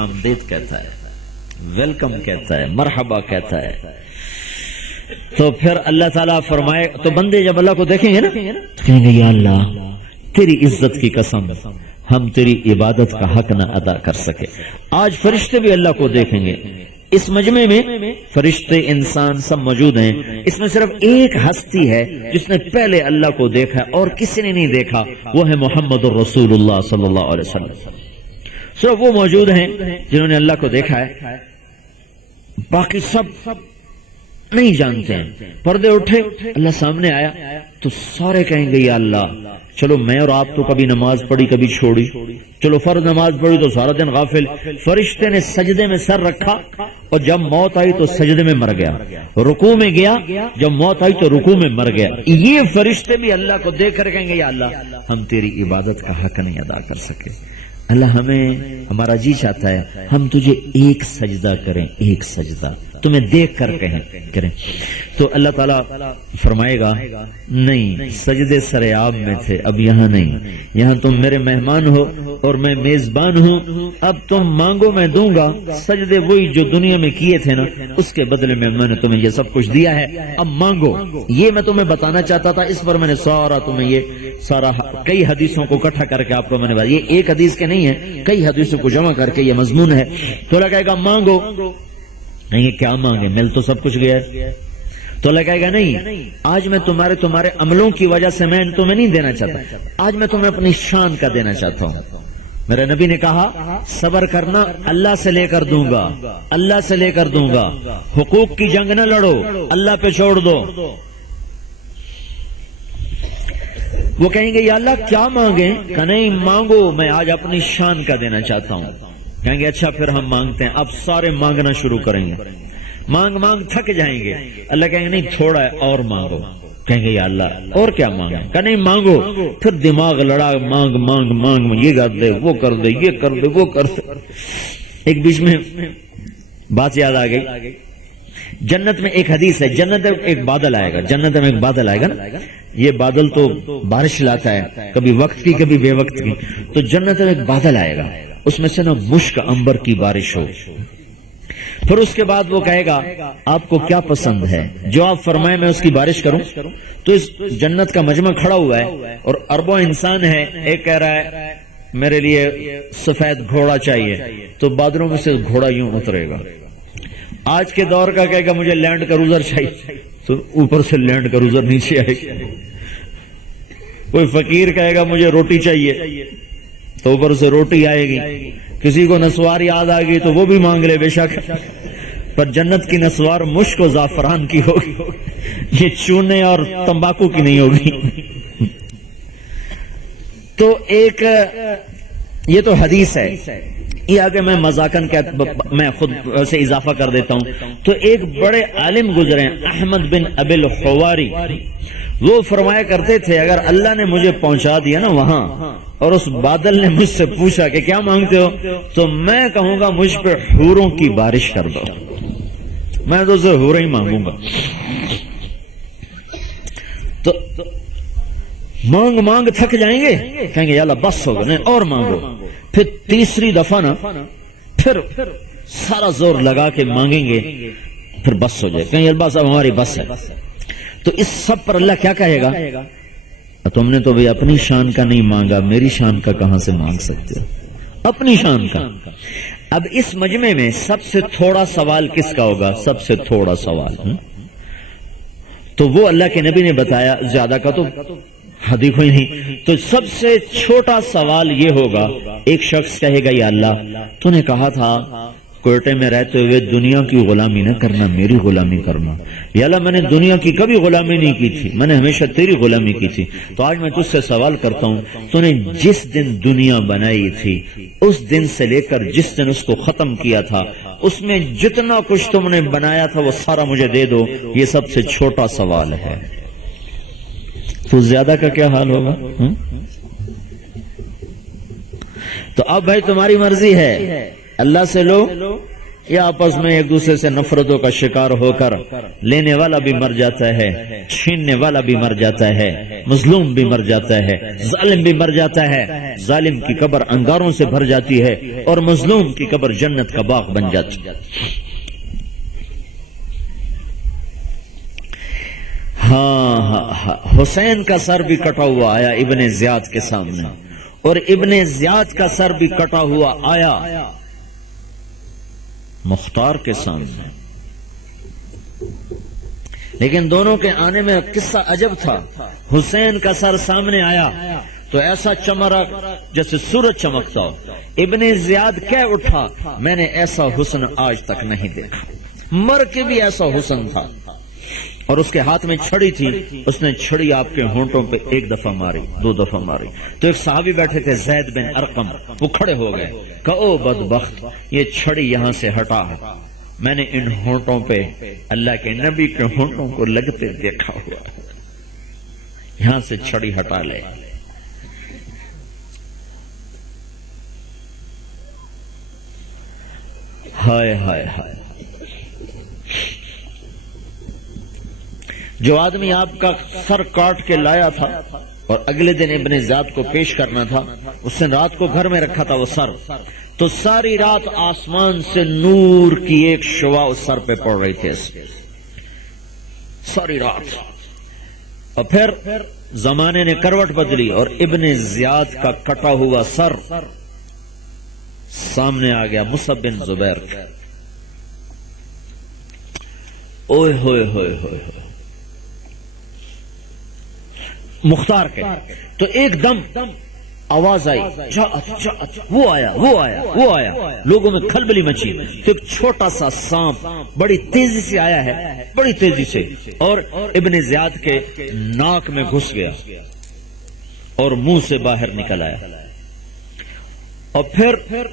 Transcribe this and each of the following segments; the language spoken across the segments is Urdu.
آمدید کہتا ہے، ویلکم کہتا ہے، مرحبا کہتا ہے. تو پھر اللہ تعالیٰ فرمائے، تو بندے جب اللہ کو دیکھیں گے نا تو کہیں گے یا اللہ تیری عزت کی قسم ہم تیری عبادت کا حق نہ ادا کر سکے. آج فرشتے بھی اللہ کو دیکھیں گے. اس مجمع میں فرشتے انسان سب موجود ہیں. اس میں صرف ایک ہستی ہے جس نے پہلے اللہ کو دیکھا اور کسی نے نہیں دیکھا، وہ ہے محمد الرسول اللہ صلی اللہ علیہ وسلم. صرف وہ موجود ہیں جنہوں نے اللہ کو دیکھا ہے، باقی سب نہیں جانتے ہیں. پردے اٹھے، اللہ سامنے آیا تو سارے کہیں گے یا اللہ چلو میں اور آپ تو کبھی نماز پڑھی کبھی چھوڑی، چلو فرض نماز پڑھی تو سارا دن غافل. فرشتے نے سجدے میں سر رکھا اور جب موت آئی تو سجدے میں مر گیا، رکوع میں گیا جب موت آئی تو رکوع میں مر گیا. یہ فرشتے بھی اللہ کو دیکھ کر کہیں گے یا اللہ ہم تیری عبادت کا حق نہیں ادا کر سکے. اللہ ہمیں، ہمارا جی چاہتا ہے ہم تجھے ایک سجدہ کریں، ایک سجدہ تمہیں دیکھ کر کریں. تو اللہ تعالیٰ فرمائے گا نہیں، سجدے سریاب میں تھے، اب یہاں نہیں، یہاں تم میرے مہمان ہو اور میں میزبان ہوں. اب تم مانگو میں دوں گا. سجدے وہی جو دنیا میں کیے تھے نا، اس کے بدلے میں میں نے تمہیں یہ سب کچھ دیا ہے، اب مانگو. یہ میں تمہیں بتانا چاہتا تھا، اس پر میں نے تمہیں یہ سارا کئی حدیثوں کو اکٹھا کر کے آپ کو میں نے بتایا. یہ ایک حدیث کے نہیں ہے، کئی حدیثوں کو جمع کر کے یہ مضمون ہے. تو اللہ کہے گا مانگو. نہیں یہ کیا مانگے، مل تو سب کچھ گیا ہے. تو اللہ کہے گا نہیں، آج میں تمہارے عملوں کی وجہ سے میں تمہیں نہیں دینا چاہتا، آج میں تمہیں اپنی شان کا دینا چاہتا ہوں. میرے نبی نے کہا صبر کرنا اللہ سے لے کر دوں گا، اللہ سے لے کر دوں گا. حقوق کی جنگ نہ لڑو، اللہ پہ چھوڑ دو. وہ کہیں گے یا اللہ کیا مانگیں؟ کہ نہیں مانگو، میں آج اپنی شان کا دینا چاہتا ہوں. کہیں گے اچھا پھر ہم مانگتے ہیں. اب سارے مانگنا شروع کریں گے، مانگ تھک جائیں گے. اللہ کہیں گے نہیں تھوڑا ہے اور مانگو. کہیں گے یا اللہ اور کیا مانگیں؟ کہ نہیں مانگو. پھر دماغ لڑا، مانگ مانگ مانگ، یہ کر دے وہ کر دے یہ کر دے وہ کر دے. ایک بیچ میں بات یاد آ گئی. جنت میں ایک حدیث ہے، جنت میں ایک بادل آئے گا، جنت میں ایک بادل آئے گا نا، یہ بادل تو بارش لاتا ہے، کبھی وقت کی کبھی بے وقت کی. تو جنت میں ایک بادل آئے گا، اس میں سے نا مشک عنبر کی بارش ہو. پھر اس کے بعد وہ کہے گا آپ کو کیا پسند ہے، جو آپ فرمائے میں اس کی بارش کروں. تو اس جنت کا مجمع کھڑا ہوا ہے اور اربوں انسان ہے. ایک کہہ رہا ہے میرے لیے سفید گھوڑا چاہیے، تو بادلوں میں سے گھوڑا یوں اترے گا. آج کے دور کا کہے گا مجھے لینڈ کروزر چاہیے، تو اوپر سے لینڈ کروزر نیچے آئے گا. کوئی فقیر کہے گا مجھے روٹی چاہیے، تو اوپر سے روٹی آئے گی. کسی کو نسوار یاد آ گئی تو وہ بھی مانگ لے بے شک، پر جنت کی نسوار مشک و زعفران کی ہوگی، یہ چونے اور تمباکو کی نہیں ہوگی. تو ایک یہ تو حدیث ہے. یہ آگے میں مذاقن میں خود سے اضافہ کر دیتا ہوں. تو ایک بڑے عالم گزرے ہیں احمد بن ابی الحواری، وہ فرمایا کرتے تھے اگر اللہ نے مجھے پہنچا دیا نا وہاں اور اس بادل نے مجھ سے پوچھا کہ کیا مانگتے ہو، تو میں کہوں گا مجھ پہ حوروں کی بارش کر دو. میں تو اسے حوریں ہی مانگوں گا. تو مانگ تھک جائیں گے، کہیں گے یا اللہ بس ہوگا، نہیں اور مانگو. پھر تیسری دفعہ نا پھر سارا زور لگا کے مانگیں گے، پھر بس ہو جائے، کہیں بس اب ہماری بس ہے. تو اس سب پر اللہ کیا کہے گا تم نے تو بھی اپنی شان کا نہیں مانگا، میری شان کا کہاں سے مانگ سکتے ہو، اپنی شان کا. اب اس مجمع میں سب سے تھوڑا سوال کس کا ہوگا؟ سب سے تھوڑا سوال تو وہ اللہ کے نبی نے بتایا، زیادہ کا تو حدیث کوئی نہیں. تو سب سے چھوٹا سوال یہ ہوگا، ایک شخص کہے گا یا اللہ تو نے کہا تھا کوئٹے میں رہتے ہوئے دنیا کی غلامی نہ کرنا، میری غلامی کرنا. یا اللہ میں نے دنیا کی کبھی غلامی نہیں کی تھی، میں نے ہمیشہ تیری غلامی کی تھی. تو آج میں تجھ سے سوال کرتا ہوں، تو نے جس دن دنیا بنائی تھی اس دن سے لے کر جس دن اس کو ختم کیا تھا، اس میں جتنا کچھ تم نے بنایا تھا وہ سارا مجھے دے دو. یہ سب سے چھوٹا سوال ہے. تو زیادہ کا کیا حال ہوگا؟ تو اب بھائی تمہاری مرضی ہے، اللہ سے لو یا آپس میں ایک دوسرے سے نفرتوں کا شکار ہو کر لینے والا بھی مر جاتا ہے، چھیننے والا بھی مر جاتا ہے، مظلوم بھی مر جاتا ہے، ظالم بھی مر جاتا ہے۔ ظالم کی قبر انگاروں سے بھر جاتی ہے اور مظلوم کی قبر جنت کا باغ بن جاتی ہے۔ ہاں حسین کا سر بھی کٹا ہوا آیا ابن زیاد کے سامنے، اور ابن زیاد کا سر بھی کٹا ہوا آیا مختار کے سامنے۔ لیکن دونوں کے آنے میں قصہ عجب تھا۔ حسین کا سر سامنے آیا تو ایسا چمرا جیسے سورج چمکتا ہو۔ ابن زیاد کہہ اٹھا، میں نے ایسا حسن آج تک نہیں دیکھا۔ مر کے بھی ایسا حسن تھا، اور اس کے ہاتھ میں چھڑی تھی، اس نے چھڑی آپ کے ہونٹوں پہ ایک دفعہ ماری، دو دفعہ ماری، تو ایک صحابی بیٹھے تھے زید بن ارقم، وہ کھڑے ہو گئے، کہ او بدبخت، یہ چھڑی یہاں سے ہٹا، میں نے ان ہونٹوں پہ اللہ کے نبی کے ہونٹوں کو لگتے دیکھا ہوا، یہاں سے چھڑی ہٹا لے۔ ہائے ہائے ہائے، جو آدمی آپ کا سر کاٹ کے لایا تھا اور اگلے دن ابن زیاد کو پیش کرنا تھا، اس نے رات کو گھر میں رکھا تھا وہ سر، تو ساری رات آسمان سے نور کی ایک شعاع اس سر پہ پڑ رہی تھی، ساری رات۔ اور پھر زمانے نے کروٹ بدلی اور ابن زیاد کا کٹا ہوا سر سامنے آ گیا مصعب بن زبیر کا۔ اوئے ہوئے ہوئے ہوئے ہوئے، مختار کے تو ایک دم آواز آئی، وہ آیا وہ آیا وہ آیا، لوگوں میں کھلبلی مچی، تو ایک چھوٹا سا سانپ بڑی تیزی سے آیا ہے، بڑی تیزی سے، اور ابن زیاد کے ناک میں گھس گیا اور منہ سے باہر نکل آیا، اور پھر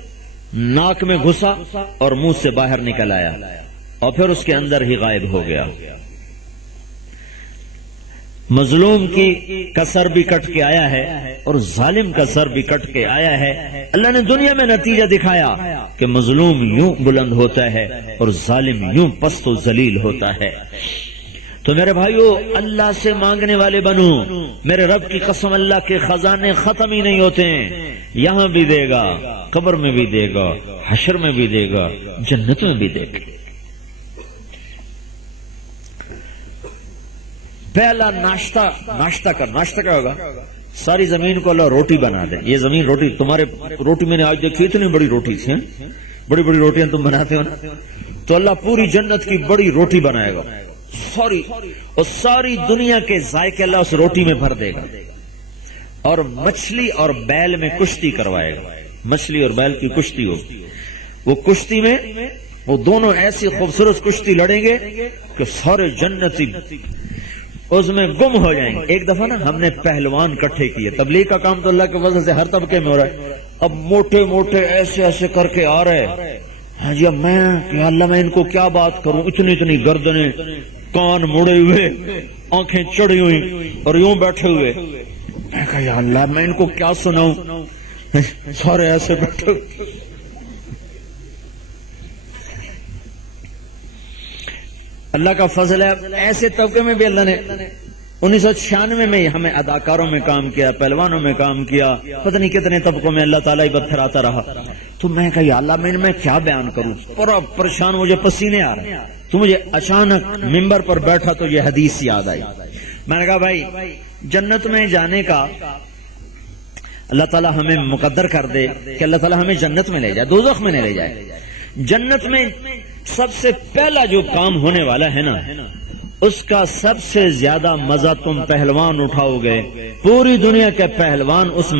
ناک میں گھسا اور منہ سے باہر نکل آیا، اور پھر اس کے اندر ہی غائب ہو گیا۔ مظلوم کا سر بھی کٹ کے آیا ہے اور ظالم کا سر بھی کٹ کے آیا ہے۔ اللہ نے دنیا میں نتیجہ دکھایا کہ مظلوم یوں بلند ہوتا ہے اور ظالم یوں پست و ذلیل ہوتا ہے۔ تو میرے بھائیو، اللہ سے مانگنے والے بنو، میرے رب کی قسم، اللہ کے خزانے ختم ہی نہیں ہوتے ہیں، یہاں بھی دے گا، قبر میں بھی دے گا، حشر میں بھی دے گا، جنت میں بھی دے گا۔ پہلا ناشتہ کیا ہوگا؟ ساری زمین کو اللہ روٹی بنا دے، یہ زمین روٹی، تمہارے روٹی میں نے آج دیکھی اتنی بڑی روٹی تھی، بڑی بڑی روٹیاں تم بناتے ہو نا، تو اللہ پوری جنت کی بڑی روٹی بنائے گا، ساری دنیا کے ذائقے اللہ اس روٹی میں بھر دے گا، اور مچھلی اور بیل میں کشتی کروائے گا، مچھلی اور بیل کی کشتی ہوگی، وہ کشتی میں وہ دونوں ایسی خوبصورت کشتی لڑیں گے کہ سارے جنتی اس میں گم ہو جائیں گے۔ ایک دفعہ نا ہم نے پہلوان کٹھے کیے، تبلیغ کا کام تو اللہ کے فضل سے ہر طبقے میں ہو رہا ہے، اب موٹے موٹے ایسے ایسے کر کے آ رہے، ہاں جی، اب میں کہ اللہ میں ان کو کیا بات کروں، اتنی گردنیں، کان مڑے ہوئے، آنکھیں چڑھی ہوئی اور یوں بیٹھے ہوئے، میں کہا یا اللہ میں ان کو کیا سناؤں، سارے ایسے بیٹھے ہوئے۔ اللہ کا فضل ہے، ایسے طبقے میں بھی اللہ نے 1996 میں ہمیں اداکاروں میں کام کیا، پہلوانوں میں کام کیا، پتہ نہیں کتنے طبقوں میں اللہ تعالیٰ عبادت پھراتا رہا۔ تو میں کہا یا اللہ میں کیا بیان کروں، پورا پریشان، مجھے پسینے آ رہے ہیں۔ تو مجھے اچانک ممبر پر بیٹھا تو یہ حدیث یاد آئی، میں نے کہا بھائی جنت میں جانے کا اللہ تعالیٰ ہمیں مقدر کر دے کہ اللہ تعالیٰ ہمیں جنت میں لے جائے، دوزخ میں نہ لے جائے۔ جنت میں سب سے پہلا جو کام ہونے والا ہے نا، اس کا سب سے زیادہ مزہ تم پہلوان اٹھاؤ گے، پوری دنیا کے پہلوان اس میں